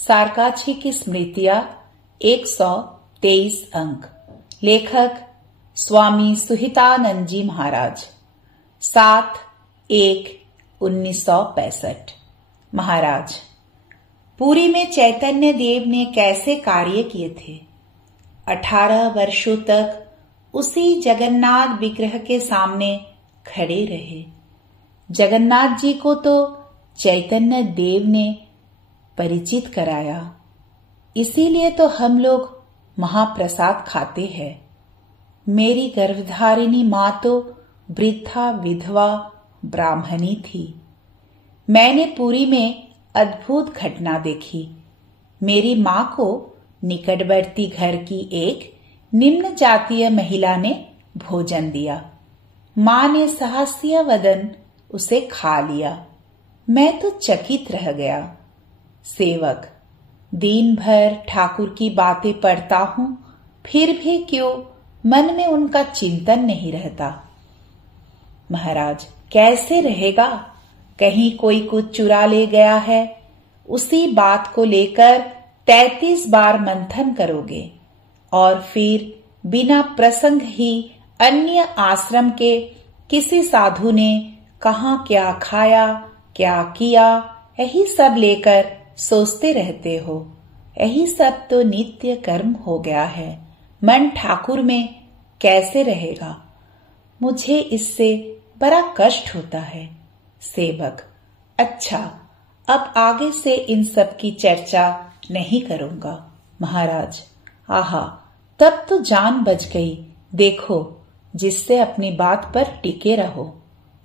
सारकाछी की स्मृतियां 123 अंक। लेखक स्वामी सुहितानंद जी महाराज। 7/1/1965। महाराज, पुरी में चैतन्य देव ने कैसे कार्य किए थे। 18 वर्षों तक उसी जगन्नाथ विग्रह के सामने खड़े रहे। जगन्नाथ जी को तो चैतन्य देव ने परिचित कराया, इसीलिए तो हम लोग महाप्रसाद खाते हैं। मेरी गर्भधारिणी मां तो वृद्धा विधवा ब्राह्मणी थी। मैंने पुरी में अद्भुत घटना देखी। मेरी मां को निकटवर्ती घर की एक निम्न जातीय महिला ने भोजन दिया। मां ने साहस्य वदन उसे खा लिया। मैं तो चकित रह गया। सेवक, दिन भर ठाकुर की बातें पढ़ता हूं, फिर भी क्यों मन में उनका चिंतन नहीं रहता। महाराज, कैसे रहेगा? कहीं कोई कुछ चुरा ले गया है, उसी बात को लेकर 33 बार मंथन करोगे और फिर बिना प्रसंग ही अन्य आश्रम के किसी साधु ने कहाँ क्या खाया, क्या किया, यही सब लेकर सोचते रहते हो। यही सब तो नित्य कर्म हो गया है। मन ठाकुर में कैसे रहेगा? मुझे इससे बड़ा कष्ट होता है। सेवक, अच्छा, अब आगे से इन सब की चर्चा नहीं करूंगा। महाराज, आहा, तब तो जान बच गई। देखो, जिससे अपनी बात पर टिके रहो।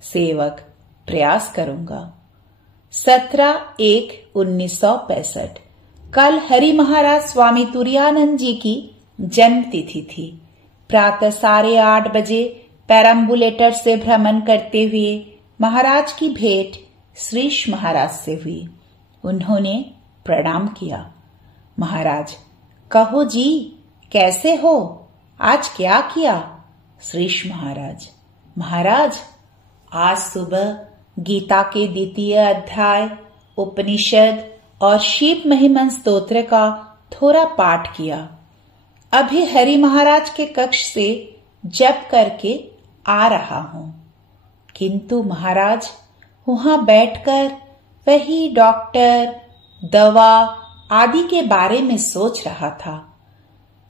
सेवक, प्रयास करूंगा। 17/1/1965। कल हरि महाराज स्वामी तुरानंद जी की जन्म तिथि थी। प्रातः 8:30 बजे पेरम्बुलेटर से भ्रमण करते हुए महाराज की भेंट श्रीश महाराज से हुई। उन्होंने प्रणाम किया। महाराज, कहो जी, कैसे हो? आज क्या किया? श्रीश महाराज, महाराज, आज सुबह गीता के 2य अध्याय, उपनिषद और शिव महिमन स्तोत्र का थोड़ा पाठ किया। अभी हरि महाराज के कक्ष से जप करके आ रहा हूं। किंतु महाराज, वहां बैठकर वही डॉक्टर, दवा आदि के बारे में सोच रहा था।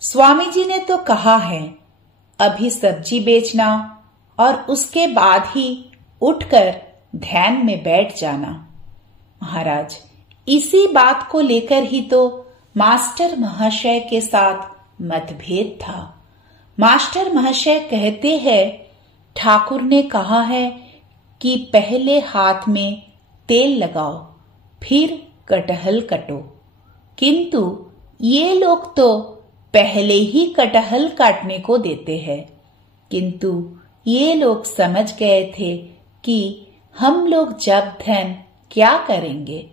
स्वामी जी ने तो कहा है, अभी सब्जी बेचना और उसके बाद ही उठकर ध्यान में बैठ जाना। महाराज, इसी बात को लेकर ही तो मास्टर महाशय के साथ मतभेद था। मास्टर महाशय कहते हैं, ठाकुर ने कहा है कि पहले हाथ में तेल लगाओ, फिर कटहल कटो। किंतु ये लोग तो पहले ही कटहल काटने को देते हैं। किंतु ये लोग समझ गए थे कि हम लोग जब धन क्या करेंगे।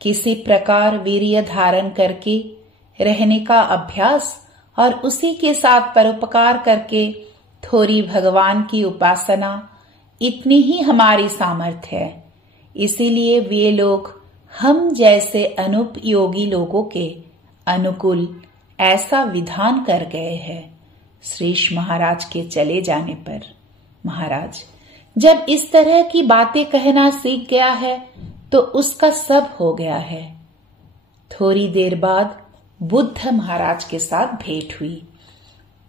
किसी प्रकार वीर्य धारण करके रहने का अभ्यास और उसी के साथ परोपकार करके थोड़ी भगवान की उपासना, इतनी ही हमारी सामर्थ्य है। इसीलिए वे लोग हम जैसे अनुपयोगी लोगों के अनुकूल ऐसा विधान कर गए हैं। श्रीश महाराज के चले जाने पर महाराज, जब इस तरह की बातें कहना सीख गया है तो उसका सब हो गया है। थोड़ी देर बाद बुद्ध महाराज के साथ भेंट हुई।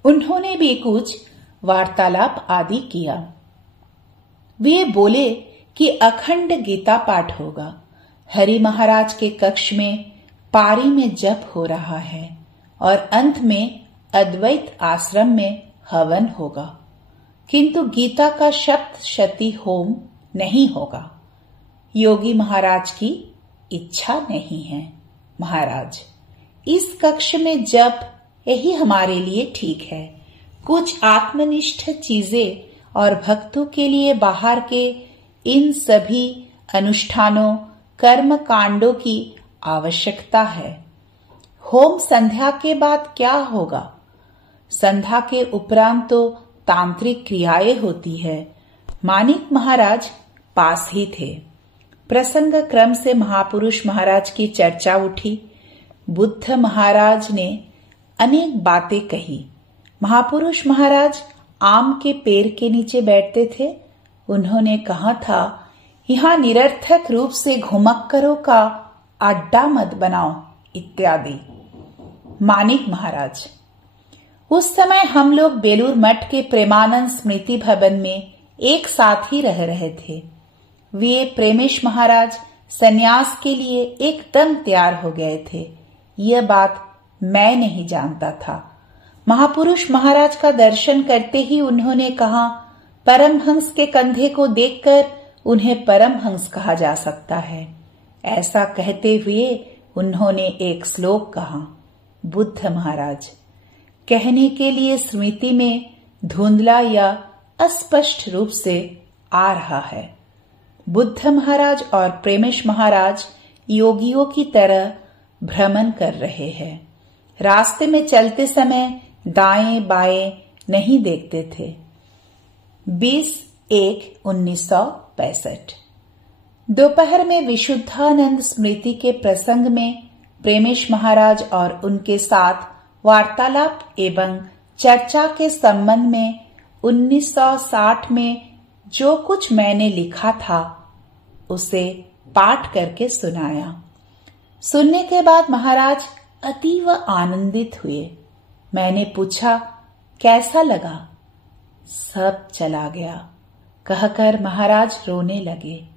उन्होंने भी कुछ वार्तालाप आदि किया। वे बोले कि अखंड गीता पाठ होगा। हरि महाराज के कक्ष में पारी में जप हो रहा है और अंत में अद्वैत आश्रम में हवन होगा। किंतु गीता का सप्तशती होम नहीं होगा। योगी महाराज की इच्छा नहीं है। महाराज, इस कक्ष में जप यही हमारे लिए ठीक है। कुछ आत्मनिष्ठ चीजें और भक्तों के लिए बाहर के इन सभी अनुष्ठानों, कर्म कांडों की आवश्यकता है। होम संध्या के बाद क्या होगा? संध्या के उपरांत तो तांत्रिक क्रियाएं होती है। मानिक महाराज पास ही थे। प्रसंग क्रम से महापुरुष महाराज की चर्चा उठी। बुद्ध महाराज ने अनेक बातें कही। महापुरुष महाराज आम के पेड़ के नीचे बैठते थे। उन्होंने कहा था, यहाँ निरर्थक रूप से घुमक्करों का अड्डा मत बनाओ इत्यादि। मानिक महाराज, उस समय हम लोग बेलूर मठ के प्रेमानंद स्मृति भवन में एक साथ ही रह रहे थे। वे प्रेमेश महाराज संन्यास के लिए एकदम तैयार हो गए थे। यह बात मैं नहीं जानता था। महापुरुष महाराज का दर्शन करते ही उन्होंने कहा, परमहंस के कंधे को देखकर उन्हें परमहंस कहा जा सकता है। ऐसा कहते हुए उन्होंने एक श्लोक कहा। बुद्ध महाराज, कहने के लिए स्मृति में धुंधला या अस्पष्ट रूप से आ रहा है। बुद्ध महाराज और प्रेमेश महाराज योगियों की तरह भ्रमण कर रहे हैं। रास्ते में चलते समय दाएं बाएं नहीं देखते थे। 20/1/1965। दोपहर में विशुद्धानंद स्मृति के प्रसंग में प्रेमेश महाराज और उनके साथ वार्तालाप एवं चर्चा के संबंध में 1960 में जो कुछ मैंने लिखा था उसे पाठ करके सुनाया। सुनने के बाद महाराज अतीव आनंदित हुए। मैंने पूछा, कैसा लगा? सब चला गया कहकर महाराज रोने लगे।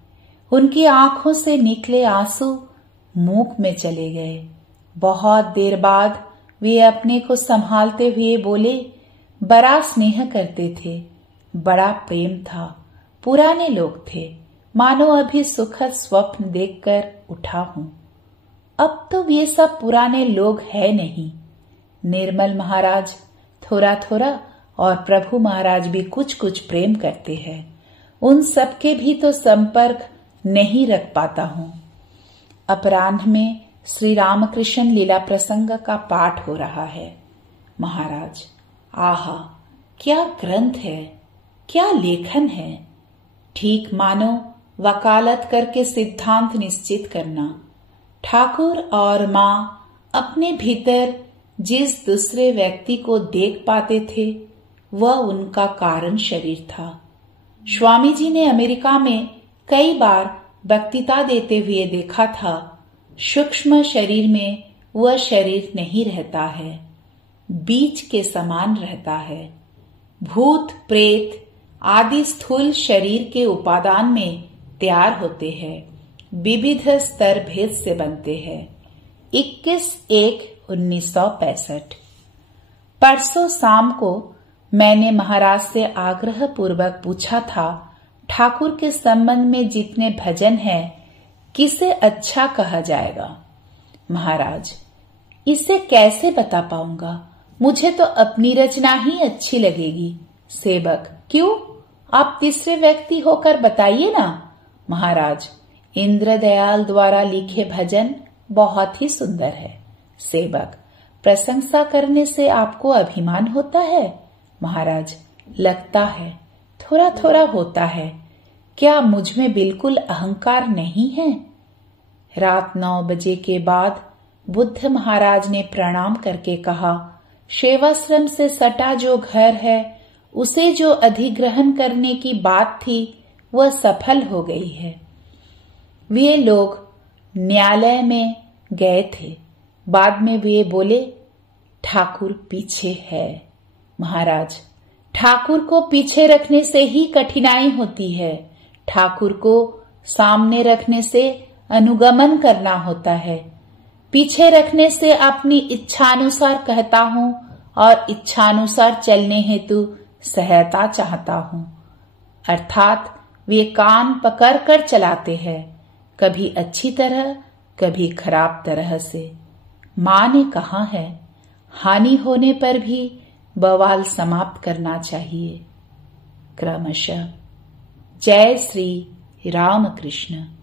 उनकी आंखों से निकले आंसू मुख में चले गए। बहुत देर बाद वे अपने को संभालते हुए बोले, बड़ा स्नेह करते थे, बड़ा प्रेम था, पुराने लोग थे, मानो अभी सुखद स्वप्न देखकर उठा हूं। अब तो ये सब पुराने लोग है नहीं। निर्मल महाराज थोड़ा थोड़ा और प्रभु महाराज भी कुछ कुछ प्रेम करते हैं। उन सबके भी तो संपर्क नहीं रख पाता हूं। अपराह्न में श्री रामकृष्ण लीला प्रसंग का पाठ हो रहा है। महाराज, आहा, क्या ग्रंथ है, क्या लेखन है। ठीक मानो वकालत करके सिद्धांत निश्चित करना। ठाकुर और माँ अपने भीतर जिस दूसरे व्यक्ति को देख पाते थे वह उनका कारण शरीर था। स्वामी जी ने अमेरिका में कई बार वक्तृता देते हुए देखा था, सूक्ष्म शरीर में वह शरीर नहीं रहता है, बीज के समान रहता है। भूत प्रेत आदि स्थूल शरीर के उपादान में तैयार होते हैं, विविध स्तर भेद से बनते हैं। 21/1/1965। परसों शाम को मैंने महाराज से आग्रह पूर्वक पूछा था, ठाकुर के संबंध में जितने भजन हैं किसे अच्छा कहा जाएगा। महाराज, इसे कैसे बता पाऊंगा, मुझे तो अपनी रचना ही अच्छी लगेगी। सेवक, क्यों, आप तीसरे व्यक्ति होकर बताइए ना। महाराज, इंद्रदयाल द्वारा लिखे भजन बहुत ही सुंदर है। सेवक, प्रशंसा करने से आपको अभिमान होता है। महाराज, लगता है, थोड़ा थोड़ा होता है। क्या मुझ में बिल्कुल अहंकार नहीं है? रात 9 बजे के बाद बुद्ध महाराज ने प्रणाम करके कहा, सेवाश्रम से सटा जो घर है उसे जो अधिग्रहण करने की बात थी वह सफल हो गई है। वे लोग न्यायालय में गए थे। बाद में वे बोले, ठाकुर पीछे है। महाराज, ठाकुर को पीछे रखने से ही कठिनाई होती है। ठाकुर को सामने रखने से अनुगमन करना होता है। पीछे रखने से अपनी इच्छानुसार कहता हूँ और इच्छानुसार चलने हेतु सहायता चाहता हूँ। अर्थात वे कान पकड़कर चलाते हैं, कभी अच्छी तरह कभी खराब तरह से। माँ ने कहा है, हानि होने पर भी बवाल समाप्त करना चाहिए। क्रमशः। जय श्री रामकृष्ण।